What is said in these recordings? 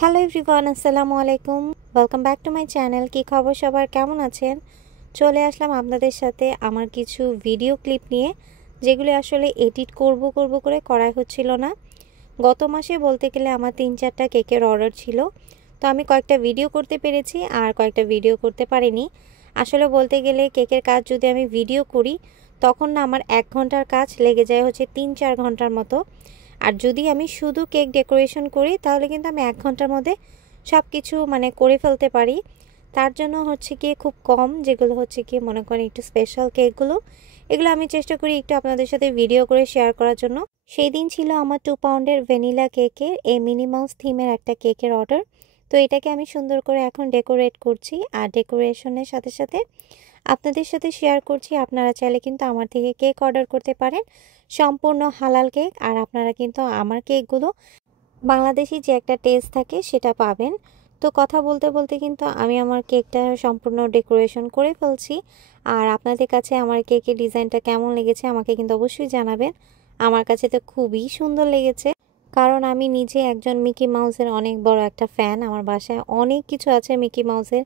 Hello everyone, আসসালামু আলাইকুম। Welcome back to my channel. কি খবর সবার, কেমন আছেন? চলে আসলাম আপনাদের সাথে আমার কিছু ভিডিও ক্লিপ নিয়ে, যেগুলি আসলে এডিট করব করে করাই হচ্ছিল না। গত মাসে বলতে গেলে আমার 3-4টা কেকের অর্ডার ছিল, তো আমি কয়েকটা ভিডিও করতে পেরেছি আর কয়েকটা ভিডিও করতে পারিনি। আসলে বলতে গেলে কেকের কাজ যদি আমি ভিডিও করি তখন না আমার 1 ঘন্টার কাজ লেগে যায় হচ্ছে 3-4 ঘন্টার মতো। আর যদি আমি শুধু কেক ডেকোরেশন করি তাহলে কিন্তু আমি 1 ঘন্টার মধ্যে সব কিছু করে ফেলতে পারি। তার জন্য হচ্ছে কি খুব কম, যেগুলো হচ্ছে কি মনে করেন একটু স্পেশাল কেকগুলো, এগুলো আমি চেষ্টা করি একটু আপনাদের সাথে ভিডিও করে শেয়ার করার জন্য। সেই দিন ছিল আমার 2 পাউন্ডের ভ্যানিলা কেকের এই মিনি মাউস থিমের একটা কেকের অর্ডার। তো এটাকে আমি সুন্দর করে এখন ডেকোরেট করছি, আর ডেকোরেশনের সাথে সাথে আপনাদের সাথে শেয়ার করছি। আপনারা চাইলে কিন্তু আমার থেকে কেক অর্ডার করতে পারেন, সম্পূর্ণ হালাল কেক। আর আপনারা কিন্তু আমার কেকগুলো বাংলাদেশি যে একটা টেস্ট থাকে সেটা পাবেন। তো কথা বলতে বলতে কিন্তু আমি আমার কেকটা সম্পূর্ণ ডেকোরেশন করে ফেলছি। আর আপনাদের কাছে আমার কেকের ডিজাইনটা কেমন লেগেছে আমাকে কিন্তু অবশ্যই জানাবেন। আমার কাছে তো খুবই সুন্দর লেগেছে, কারণ আমি নিজে একজন মিকি মাউসের অনেক বড় একটা ফ্যান। আমার বাসায় অনেক কিছু আছে মিকি মাউসের,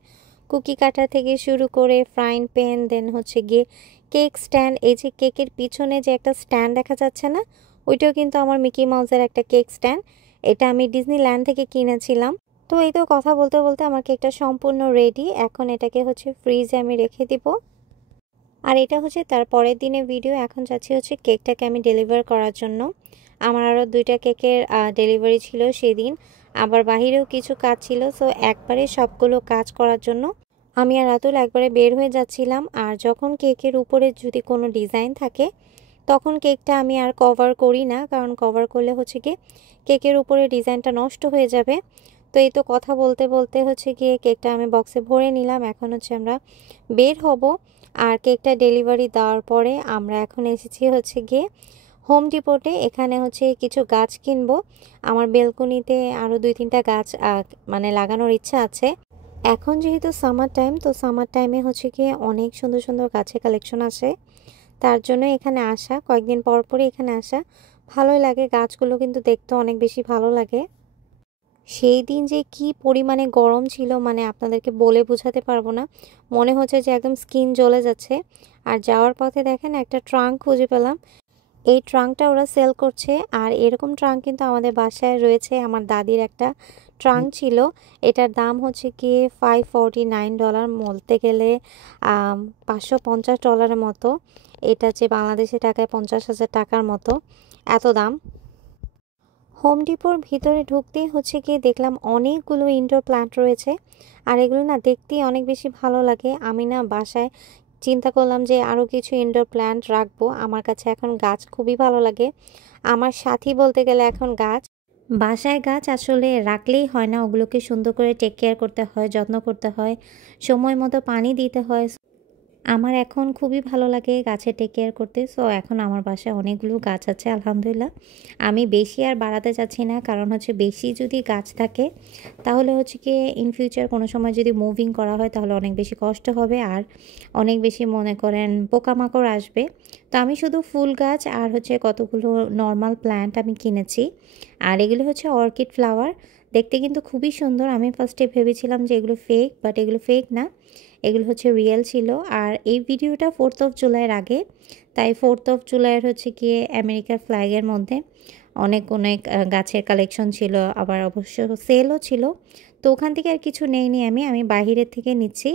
কুকি কাটার থেকে শুরু করে ফ্রাইং প্যান, দেন হচ্ছে গিয়ে কেক স্ট্যান্ড। এই যে কেকের পিছনে যে একটা স্ট্যান্ড দেখা যাচ্ছে না, ওইটাও কিন্তু আমার মিকি মাউসের একটা কেক স্ট্যান্ড। এটা আমি ডিজনিল্যান্ড থেকে কিনেছিলাম। তো এই তো কথা বলতে বলতে আমার কেকটা সম্পূর্ণ রেডি। এখন এটাকে হচ্ছে ফ্রিজে আমি রেখে দিব। আর এটা হচ্ছে তার পরের দিনের ভিডিও। এখন যাচ্ছি হচ্ছে কেকটাকে আমি ডেলিভার করার জন্য। আমার আরও 2টা কেকের ডেলিভারি ছিল সেদিন, আবার বাহিরেও কিছু কাজ ছিল। সো একবারে সবগুলো কাজ করার জন্য আমি আর রাতুল একবারে বের হয়ে যাচ্ছিলাম। আর যখন কেকের উপরে যদি কোনো ডিজাইন থাকে তখন কেকটা আমি আর কভার করি না, কারণ কভার করলে হচ্ছে গিয়ে কেকের উপরে ডিজাইনটা নষ্ট হয়ে যাবে। তো এই তো কথা বলতে বলতে হচ্ছে গিয়ে কেকটা আমি বক্সে ভরে নিলাম। এখন হচ্ছে আমরা বের হব। আর কেকটা ডেলিভারি দেওয়ার পরে আমরা এখন এসেছি হচ্ছে গিয়ে হোম ডিপোতে। এখানে হচ্ছে কিছু গাছ কিনবো। আমার বেলকনিতে আরও 2-3টা গাছ লাগানোর ইচ্ছা আছে। এখন যেহেতু সামার টাইম, তো সামার টাইমে হচ্ছে গিয়ে অনেক সুন্দর সুন্দর গাছের কালেকশন আছে। তার জন্য এখানে আসা, কয়েকদিন পর পরই এখানে আসা। ভালোই লাগে, গাছগুলো কিন্তু দেখতে অনেক বেশি ভালো লাগে। সেই দিন যে কি পরিমাণে গরম ছিল আপনাদেরকে বলে বোঝাতে পারবো না। মনে হচ্ছে যে একদম স্কিন জ্বলে যাচ্ছে। আর যাওয়ার পথে দেখেন একটা ট্রাঙ্ক খুঁজে পেলাম। এই ট্রাঙ্কটা ওরা সেল করছে। আর এরকম ট্রাঙ্ক কিন্তু আমাদের বাসায় রয়েছে। আমার দাদির একটা ট্রাঙ্ক ছিল, এটার দাম হচ্ছে কি $549, বলতে গেলে $550 মতো। এটা যে বাংলাদেশি টাকায় 50,000 টাকার মতো, এত দাম। হোম ডিপোর ভিতরে ঢুকতেই হচ্ছে গিয়ে দেখলাম অনেকগুলো ইনডোর প্ল্যান্ট রয়েছে। আর এগুলো না দেখতেই অনেক বেশি ভালো লাগে। আমি না বাসায় চিন্তা করলাম যে আরও কিছু ইনডোর প্ল্যান্ট রাখবো। আমার কাছে এখন গাছ খুবই ভালো লাগে। আমার সাথী বলতে গেলে এখন গাছ। বাসায় গাছ আসলে রাখলেই হয় না, ওগুলোকে সুন্দর করে টেক কেয়ার করতে হয়, যত্ন করতে হয়, সময় মতো পানি দিতে হয়। আমার এখন খুবই ভালো লাগে গাছে টেক কেয়ার করতে। সো এখন আমার বাসায় অনেকগুলো গাছ আছে আলহামদুলিল্লাহ। আমি বেশি আর বাড়াতে চাচ্ছি না, কারণ হচ্ছে বেশি যদি গাছ থাকে তাহলে হচ্ছে কি ইন ফিউচার কোনো সময় যদি মুভিং করা হয় তাহলে অনেক বেশি কষ্ট হবে, আর অনেক বেশি মনে করেন পোকামাকড় আসবে। তো আমি শুধু ফুল গাছ আর হচ্ছে কতগুলো নর্মাল প্ল্যান্ট আমি কিনেছি। আর এগুলো হচ্ছে অর্কিড ফ্লাওয়ার, দেখতে কিন্তু খুবই সুন্দর। আমি ফার্স্টে ভেবেছিলাম যে এগুলো ফেক, বাট এগুলো ফেক না, এগুলো হচ্ছে রিয়েল ছিল। আর এই ভিডিওটা 4th অফ জুলাইয়ের আগে, তাই 4th অফ জুলাইয়ের হচ্ছে গিয়ে আমেরিকার ফ্ল্যাগের মধ্যে অনেক অনেক গাছের কালেকশন ছিল, আবার অবশ্য সেলও ছিল। তো ওখান থেকে আর কিছু নেইনি, আমি বাহিরের থেকে নিচ্ছি।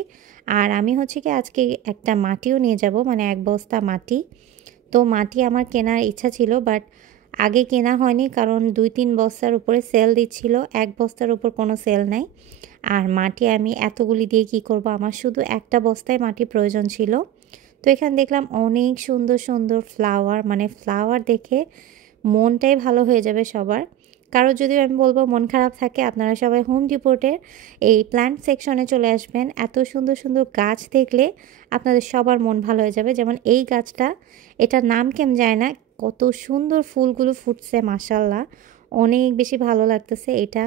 আর আমি হচ্ছে কি আজকে একটা মাটিও নিয়ে যাব, 1 বস্তা মাটি। তো মাটি আমার কেনার ইচ্ছা ছিল, বাট আগে কেনা হয়নি, কারণ 2-3 বস্তার উপরে সেল দিচ্ছিল, 1 বস্তার উপর কোনো সেল নাই। আর মাটি আমি এতগুলি দিয়ে কি করব, আমার শুধু একটা বস্তায় মাটি প্রয়োজন ছিল। তো এখানে দেখলাম অনেক সুন্দর সুন্দর ফ্লাওয়ার, ফ্লাওয়ার দেখে মনটাই ভালো হয়ে যাবে সবার। কারো যদি আমি বলবো মন খারাপ থাকে, আপনারা সবাই হোম ডিপোর্টের এই প্ল্যান্ট সেকশনে চলে আসবেন। এত সুন্দর সুন্দর গাছ দেখলে আপনাদের সবার মন ভালো হয়ে যাবে। যেমন এই গাছটা, এটার নাম কেমন যায় না, কত সুন্দর ফুলগুলো ফুটছে মাশাল্লাহ, অনেক বেশি ভালো লাগতেছে। এটা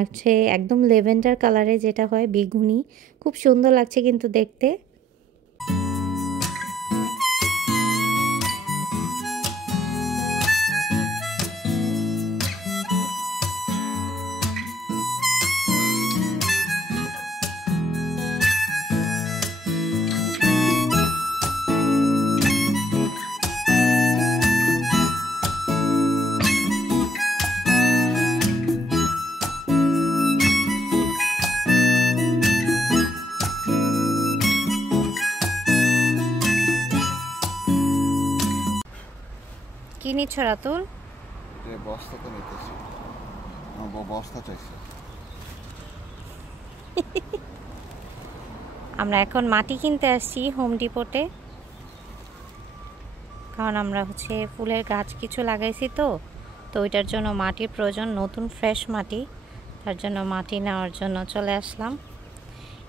হচ্ছে একদম লেভেন্ডার কালারে, যেটা হয় বেগুনি, খুব সুন্দর লাগছে কিন্তু দেখতে। নিচ্ছ রাতুল? বস্তা তো নিতেছি, বস্তা চাইছে। আমরা এখন মাটি কিনতে আসছি হোম ডিপোতে, কারণ আমরা হচ্ছে ফুলের গাছ কিছু লাগাইছি তো ওইটার জন্য মাটির প্রয়োজন, নতুন ফ্রেশ মাটি। তার জন্য মাটি নেওয়ার জন্য চলে আসলাম।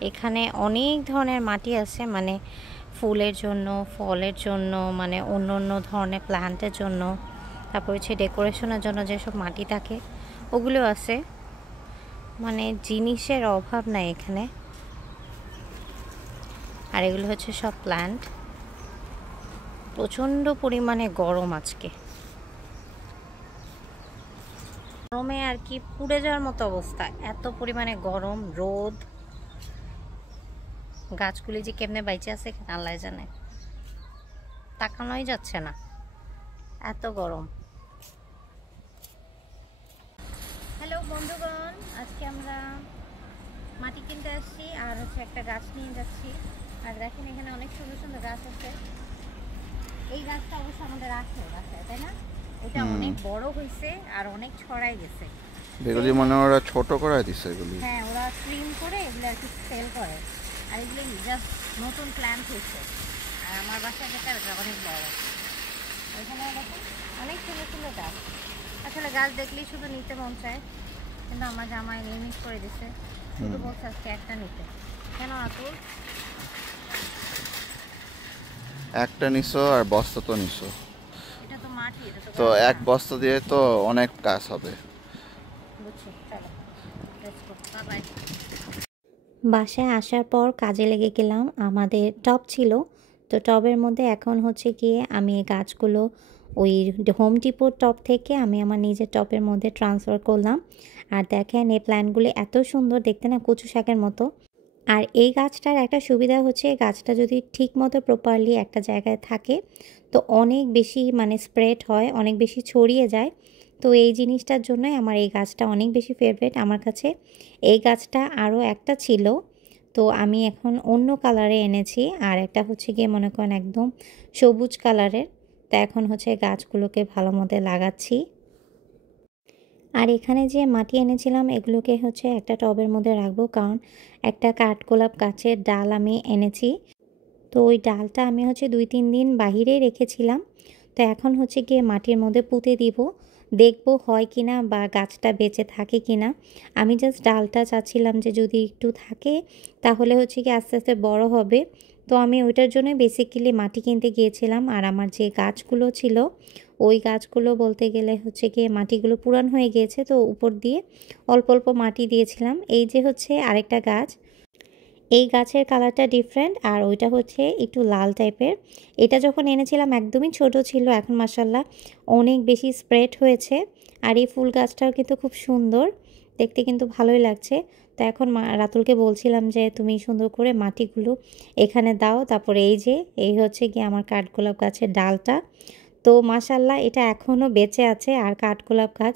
এখানে অনেক ধরনের মাটি আছে, মানে ফুলের জন্য, ফলের জন্য, মানে অন্য অন্য ধরনের প্ল্যান্টের জন্য, তারপর হচ্ছে ডেকোরেশনের জন্য যেসব মাটি থাকে ওগুলো আছে। মানে জিনিসের অভাব নাই এখানে। আর এগুলো হচ্ছে সব প্ল্যান্ট। প্রচণ্ড পরিমাণে গরম আজকে, গরমে আর কি পুড়ে যাওয়ার মতো অবস্থা, এত পরিমাণে গরম, রোদ। গাছগুলি যে কেমনে বাইচে আছে এখানে আল্লাহ জানে, তাকানোই যাচ্ছে না, এত গরম। হ্যালো বন্ধুগণ, আজকে আমরা মাটি কিনতে আসছি আর হচ্ছে একটা গাছ নিয়ে যাচ্ছি। আর দেখেন এখানে অনেক সুন্দর সুন্দর গাছ আছে। এই গাছটা অবশ্য আমাদের আছে বাসায়, তাই না? এটা অনেক বড় হয়েছে আর অনেক ছড়াই গেছে। এগুলি মানে ওরা ছোট করে দিছে এগুলি। হ্যাঁ, ওরা ট্রিম করে এগুলো আর কি সেল করে। আর এগুলো জাস্ট নতুন প্ল্যান্ট হয়েছে। আর আমার বাসা যেটা অনেক বড়, ওইখানে দেখুন অনেক সুন্দর সুন্দর গাছ। আসলে গাছ দেখলেই শুধু নিতে মন চায়, কিন্তু আমার জামাই লিমিট করে দিছে, শুধু বলছে আজকে একটা নিতে। কেন আতুল? একটা নিছো আর বস্তা তো নিছো, এটা তো মাটি, এটা তো এক বস্তা দিয়ে তো অনেক কাজ হবে। বুঝছি, চলো লেটস গো, বাই বাই। বাসায় আসার পর কাজে লেগে গেলাম। আমাদের টব ছিল, তো টবের মধ্যে এখন হচ্ছে গিয়ে আমি এই গাছগুলো ওই হোম ডিপোর টব থেকে আমি আমার নিজের টবের মধ্যে ট্রান্সফার করলাম। আর দেখেন এই প্ল্যান্টগুলি এত সুন্দর দেখতে না, কচু শাকের মতো। আর এই গাছটার একটা সুবিধা হচ্ছে, গাছটা যদি ঠিক মতো প্রপারলি একটা জায়গায় থাকে তো অনেক বেশি মানে স্প্রেড হয়, অনেক বেশি ছড়িয়ে যায়। তো এই জিনিসটার জন্যই আমার এই গাছটা অনেক বেশি ফেভারিট আমার কাছে। এই গাছটা আরও একটা ছিল, তো আমি এখন অন্য কালারে এনেছি। আর একটা হচ্ছে গিয়ে মনে করেন একদম সবুজ কালারের। তা এখন হচ্ছে গাছগুলোকে ভালো মতো লাগাচ্ছি। আর এখানে যে মাটি এনেছিলাম এগুলোকে হচ্ছে একটা টবের মধ্যে রাখবো, কারণ একটা কাঠগোলাপ গাছের ডাল আমি এনেছি। তো ওই ডালটা আমি হচ্ছে 2-3 দিন বাহিরেই রেখেছিলাম। তো এখন হচ্ছে গিয়ে মাটির মধ্যে পুঁতে দিব, দেখবো হয় কি না বা গাছটা বেঁচে থাকে কি না। আমি জাস্ট ডালটা চাচ্ছিলাম যে যদি একটু থাকে তাহলে হচ্ছে কি আস্তে আস্তে বড় হবে। তো আমি ওইটার জন্য বেসিক্যালি মাটি কিনতে গিয়েছিলাম। আর আমার যে গাছগুলো ছিল ওই গাছগুলো বলতে গেলে হচ্ছে গিয়ে মাটিগুলো পুরান হয়ে গিয়েছে, তো উপর দিয়ে অল্প অল্প মাটি দিয়েছিলাম। এই যে হচ্ছে আরেকটা গাছ, এই গাছের কালারটা ডিফারেন্ট আর ওইটা হচ্ছে একটু লাল টাইপের। এটা যখন এনেছিলাম একদমই ছোট ছিল, এখন মাশাআল্লাহ অনেক বেশি স্প্রেড হয়েছে। আর এই ফুল গাছটাও কিন্তু খুব সুন্দর দেখতে, কিন্তু ভালোই লাগছে। তো এখন রাতুলকে বলছিলাম যে তুমি সুন্দর করে মাটিগুলো এখানে দাও। তারপরে এই হচ্ছে কি আমার কাঠগোলাপ গাছের ডালটা। তো মাশাআল্লাহ এটা এখনও বেঁচে আছে আর কাঠগোলাপ গাছ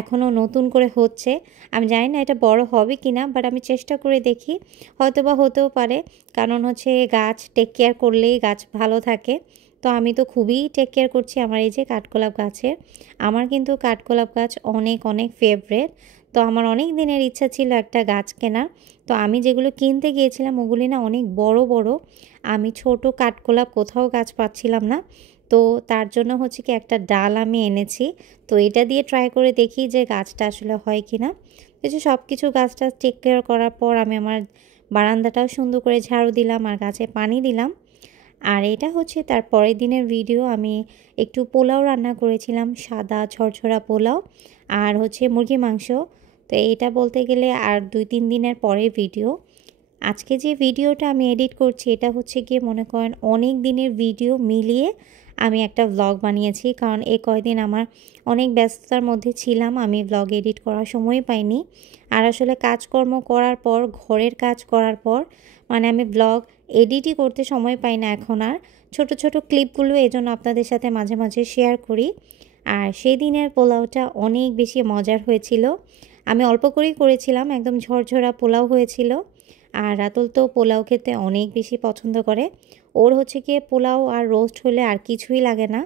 এখনও নতুন করে হচ্ছে। আমি জানি না এটা বড় হবে কি না, বাট আমি চেষ্টা করে দেখি, হয়তো বা হতেও পারে। কারণ হচ্ছে গাছ টেক কেয়ার করলেই গাছ ভালো থাকে। তো আমি তো খুবই টেক কেয়ার করছি আমার এই যে কাঠগোলাপ গাছের। আমার কিন্তু কাঠগোলাপ গাছ অনেক অনেক ফেভারেট। তো আমার অনেক দিনের ইচ্ছা ছিল একটা গাছ কেনার। তো আমি যেগুলো কিনতে গিয়েছিলাম ওগুলি না অনেক বড় বড়, আমি ছোট কাঠগোলাপ কোথাও গাছ পাচ্ছিলাম না। তো তার জন্য হচ্ছে কি একটা ডাল আমি এনেছি। তো এটা দিয়ে ট্রাই করে দেখি যে গাছটা আসলে হয় কি না। তো যে সব কিছু গাছটা টেক কেয়ার করার পর আমি আমার বারান্দাটাও সুন্দর করে ঝাড়ু দিলাম আর গাছে পানি দিলাম। আর এটা হচ্ছে তার পরের দিনের ভিডিও। আমি একটু পোলাও রান্না করেছিলাম, সাদা ঝরঝরা পোলাও আর হচ্ছে মুরগি মাংস। তো এটা বলতে গেলে আর 2-3 দিনের পরের ভিডিও। আজকে যে ভিডিওটা আমি এডিট করছি এটা হচ্ছে গিয়ে মনে করেন অনেক দিনের ভিডিও মিলিয়ে আমি একটা ভ্লগ বানিয়েছি, কারণ এই কয়দিন আমার অনেক ব্যস্ততার মধ্যে ছিলাম, আমি ভ্লগ এডিট করার সময় পাইনি। আর আসলে কাজকর্ম করার পর, ঘরের কাজ করার পর মানে আমি ভ্লগ এডিটই করতে সময় পাই না এখন আর। ছোট ছোট ক্লিপগুলো এজন্য আপনাদের সাথে মাঝে মাঝে শেয়ার করি। আর সেই দিনের পোলাওটা অনেক বেশি মজার হয়েছিল। আমি অল্প করেই করেছিলাম, একদম ঝরঝরা পোলাও হয়েছিল। আর রাতুল তো পোলাও খেতে অনেক বেশি পছন্দ করে, ওর হচ্ছে গিয়ে পোলাও আর রোস্ট হলে আর কিছুই লাগে না।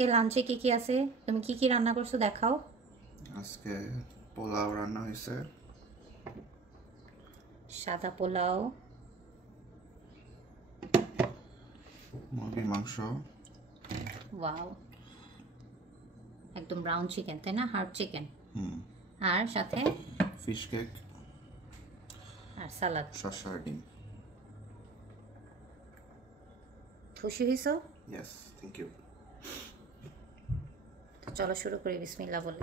আজকে লাঞ্চে কি কি আছে, তুমি কি কি রান্না করছো দেখাও। আজকে পোলাও রান্না হয়েছে, সাদা পোলাও, মুরগির মাংস, ওয়াও, একদম ব্রাউন চিকেন তাই না, হার্ড চিকেন, আর সাথে ফিশ কেক, আর সালাদ। শসা আর ডিম। খুশি হয়েছো? Yes, thank you. তো চলো শুরু করি, বিসমিল্লাহ বলে।